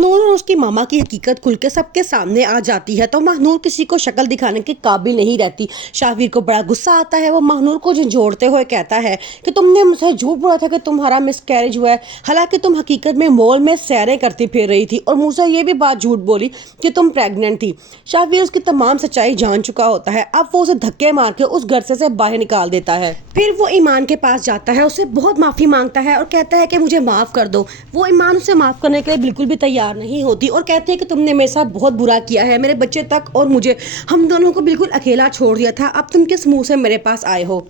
महानूर और उसकी मामा की हकीकत खुल के सबके सामने आ जाती है तो महानूर किसी को शक्ल दिखाने के काबिल नहीं रहती। शाहवीर को बड़ा गुस्सा आता है। वो महानूर को झंझोड़ते हुए कहता है कि तुमने मुझसे झूठ बोला था कि तुम्हारा मिसकैरेज हुआ है, हालांकि तुम हकीकत में मॉल में सैरें करती फिर रही थी और मुझसे ये भी बात झूठ बोली कि तुम प्रेग्नेंट थी। शाहवीर उसकी तमाम सच्चाई जान चुका होता है। अब वो उसे धक्के मार के उस घर से बाहर निकाल देता है। फिर वो ईमान के पास जाता है, उससे बहुत माफ़ी मांगता है और कहता है कि मुझे माफ़ कर दो। वो ईमान उसे माफ़ करने के लिए बिल्कुल भी तैयार नहीं होती और कहती है कि तुमने मेरे साथ बहुत बुरा किया है, मेरे बच्चे तक और मुझे, हम दोनों को बिल्कुल अकेला छोड़ दिया था। अब तुम किस मुंह से मेरे पास आए हो।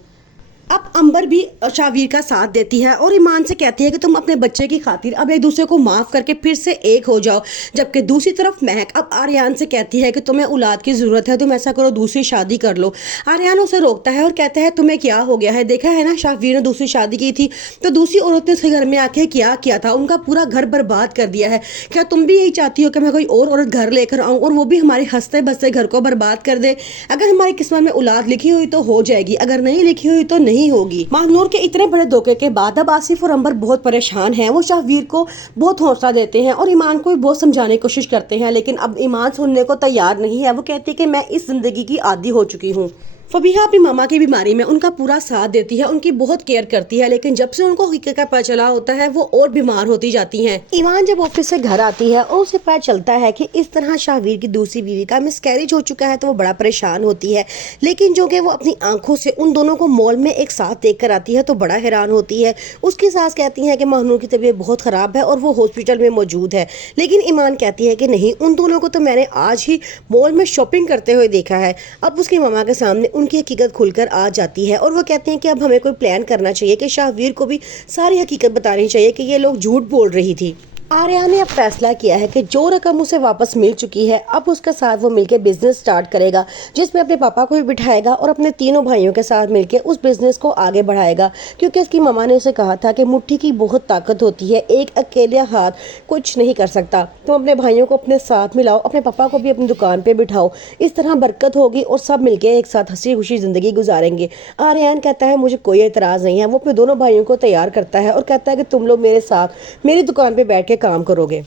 अब अंबर भी शाहवीर का साथ देती है और ईमान से कहती है कि तुम अपने बच्चे की खातिर अब एक दूसरे को माफ़ करके फिर से एक हो जाओ। जबकि दूसरी तरफ महक अब आर्यान से कहती है कि तुम्हें औलाद की ज़रूरत है, तुम ऐसा करो दूसरी शादी कर लो। आर्यान उसे रोकता है और कहता है तुम्हें क्या हो गया है, देखा है ना शाहवीर ने दूसरी शादी की थी तो दूसरी औरत ने उसके घर में आके क्या किया था, उनका पूरा घर बर्बाद कर दिया है। क्या तुम भी यही चाहती हो कि मैं कोई और औरत घर लेकर आऊँ और वो भी हमारे हंसते बसते घर को बर्बाद कर दे। अगर हमारी किस्मत में औलाद लिखी हुई तो हो जाएगी, अगर नहीं लिखी हुई तो नहीं होगी। महानूर के इतने बड़े धोखे के बाद अब आसिफ और अंबर बहुत परेशान हैं। वो शाहवीर को बहुत हौसला देते हैं और ईमान को भी बहुत समझाने की कोशिश करते हैं, लेकिन अब ईमान सुनने को तैयार नहीं है। वो कहती है कि मैं इस जिंदगी की आदी हो चुकी हूँ। फबीहा अपनी मामा की बीमारी में उनका पूरा साथ देती है, उनकी बहुत केयर करती है, लेकिन जब से उनको हकीकत का पता चला होता है वो और बीमार होती जाती हैं। ईमान जब ऑफिस से घर आती है और उसे पता चलता है कि इस तरह शाहवीर की दूसरी बीवी का मिसकैरेज हो चुका है तो वो बड़ा परेशान होती है, लेकिन जो कि वो अपनी आंखों से उन दोनों को मॉल में एक साथ देख कर आती है तो बड़ा हैरान होती है। उसकी सास कहती है कि महानूर की तबीयत बहुत ख़राब है और वो हॉस्पिटल में मौजूद है, लेकिन ईमान कहती है कि नहीं, उन दोनों को तो मैंने आज ही मॉल में शॉपिंग करते हुए देखा है। अब उसकी मामा के सामने उनकी हकीकत खुलकर आ जाती है और वो कहते हैं कि अब हमें कोई प्लान करना चाहिए कि शाहवीर को भी सारी हकीकत बतानी चाहिए कि ये लोग झूठ बोल रही थी। आर्या ने अब फैसला किया है कि जो रकम उसे वापस मिल चुकी है अब उसके साथ वो मिलकर बिजनेस स्टार्ट करेगा, जिसमें अपने पापा को भी बिठाएगा और अपने तीनों भाइयों के साथ मिलकर उस बिजनेस को आगे बढ़ाएगा, क्योंकि उसकी मामा ने उसे कहा था कि मुट्ठी की बहुत ताकत होती है, एक अकेला हाथ कुछ नहीं कर सकता। तुम अपने भाइयों को अपने साथ मिलाओ, अपने पापा को भी अपनी दुकान पर बिठाओ, इस तरह बरकत होगी और सब मिलकर एक साथ हंसी खुशी जिंदगी गुजारेंगे। आर्यन कहता है मुझे कोई एतराज़ नहीं है। वो अपने दोनों भाइयों को तैयार करता है और कहता है कि तुम लोग मेरे साथ मेरी दुकान पर बैठ के काम करोगे।